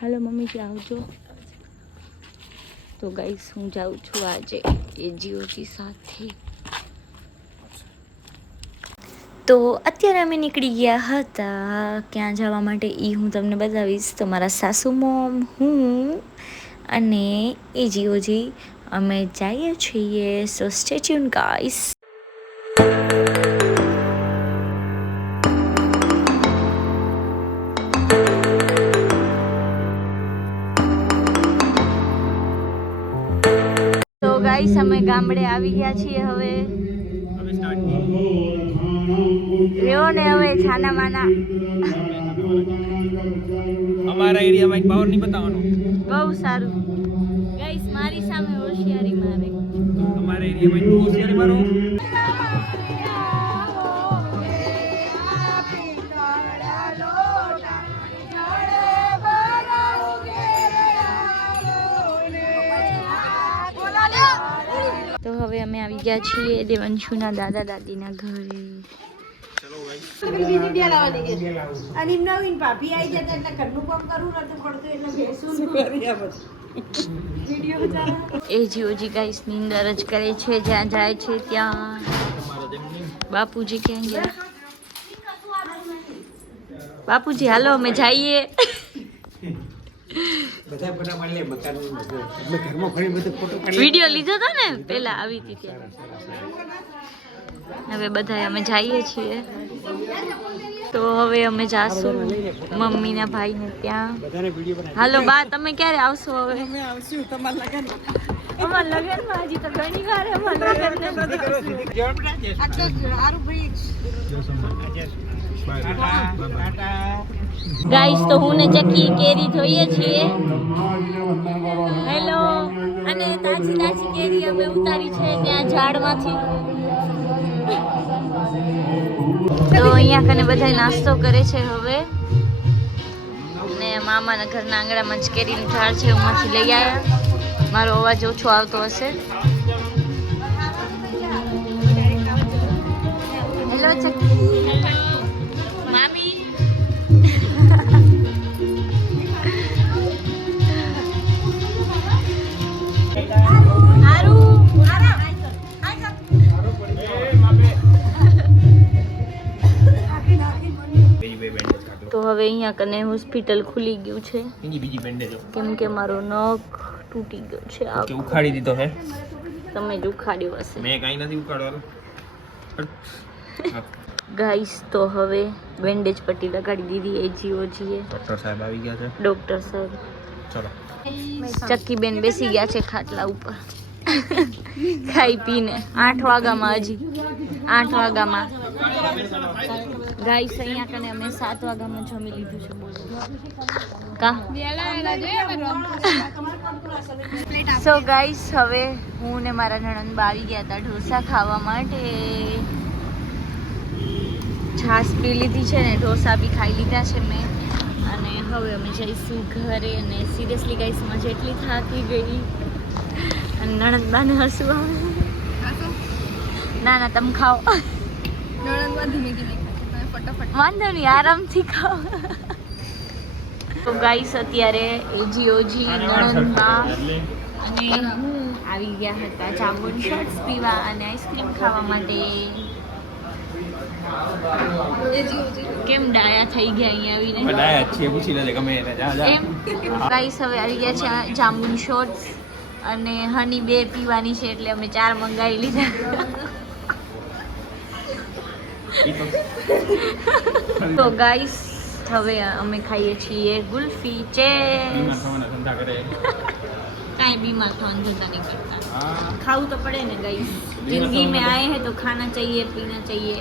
હાલો મમ્મીજી આવજો. તો ગાઈસ હું જાઉં છું આજે એજીઓજી સાથે. તો અત્યારે અમે નીકળી ગયા હતા ક્યાં જવા માટે એ હું તમને બતાવીશ. તો મારા સાસુ મોમ, હું અને એજીઓજી અમે જઈએ છીએ. સો સ્ટે ટ્યુન ગાઈસ. તો ગાઈસ અમે ગામડે આવી ગયા છીએ. હવે રહ્યો ને હવે છાના માના. અમારા એરિયામાં એક પાવર નહીં બતાવવાનો. બહુ સારું ગાઈસ, મારી સામે હોશિયારી મારે. અમારા એરિયામાં એક હોશિયારી મારો. તો હવે અમે આવી ગયા છીએ દેવંશુના દાદા દાદીના ઘરે. એજીઓજી ગાઈસ ની અંદર જ કરે છે. જ્યાં જાય છે ત્યાં. બાપુજી ક્યાં ગયા? બાપુજી હાલો અમે જઈએ. વિડિયો લીધો હતો ને પેલા આવી હતી ત્યારે. હવે બધા અમે જઈએ છીએ. તો હવે અમે જાશું મમ્મીના ભાઈને ત્યાં. હાલો બા, તમે ક્યારે આવશો? હવે અમે આવશું તમારા લગન. અમારા લગનમાં હજી તો ઘણી વાર અમારા લગન. ગાઈસ તો હું ને ચક્કી કેરી જોઈએ છીએ. હેલો. અને તાજી તાજી કેરી અમે ઉતારી છે ત્યાં ઝાડમાંથી. તો અહીંયા કને બધા નાસ્તો કરે છે હવે. ને મામાના ઘરના આંગણામાં જ કેરીનું ઝાડ છે, એમાંથી લઈ આવ્યા. મારો અવાજ ઓછો આવતો હશે. હેલો ચક્કી. મામી. તો હવે અહીંયા કને હોસ્પિટલ ખુલી ગયું છે કેમ કે મારો નખ તૂટી ગયો છે. કે ઉખાડી દીધો હે? તમે જ ઉખાડ્યો હશે. મેં કાઈ નથી ઉખાડવાનું. ગાઈસ તો હવે બેન્ડેજ પટ્ટી લગાડી દીધી એજીઓજીએ. ડોક્ટર સાહેબ આવી ગયા છે. ડોક્ટર સાહેબ. ચલો. ચક્કી બેન બેસી ગયા છે ખાટલા ઉપર ખાઈ પીને. 8 વાગ્યામાં, હજી 8 વાગ્યામાં. ગાઈસ અહીંયા કને અમે 7 વાગ્યામાં જમી લીધું છે. કા સો ગાઈસ હવે હું ને મારા નણંદ આવી ગયા હતા ઢોસા ખાવા માટે. છાશ પી લીધી છે ને ઢોસા બી ખાઈ લીધા છે મેં. અને હવે અમે જઈશું ઘરે. અને સિરિયસલી ગાઈસ માં જેટલી થાકી ગઈ. અને નણંદ બાને હસવું આવે. ના ના તમે ખાઓ. વાંધો નહીં, આરામથી ખાઓ. તો ગાઈસ અત્યારે એજીઓજી, નણંદમાં અને હું આવી ગયા હતા જાંબુન શોટ્સ પીવા અને આઈસ્ક્રીમ ખાવા માટે. કેમ ડાયા થઈ ગયા અહીંયા આવીને? ડાયા છીએ, પૂછી લેજે ગમે એને. જા જા. એમ ગાઈસ હવે આવી ગયા છે જાંબુન શોટ્સ અને હની 2 પીવાની છે એટલે અમે 4 મંગાવી લીધા. તો ગાઈસ હવે અમે ખાઈએ છીએ ગુલ્ફી. ચેસ. કાંઈ બીમાર થવાનું ધંધા નહીં કરતા. ખાવું તો પડે ને ગાઈસ. जिंदगी में आए हैं तो खाना चाहिए, पीना चाहिए.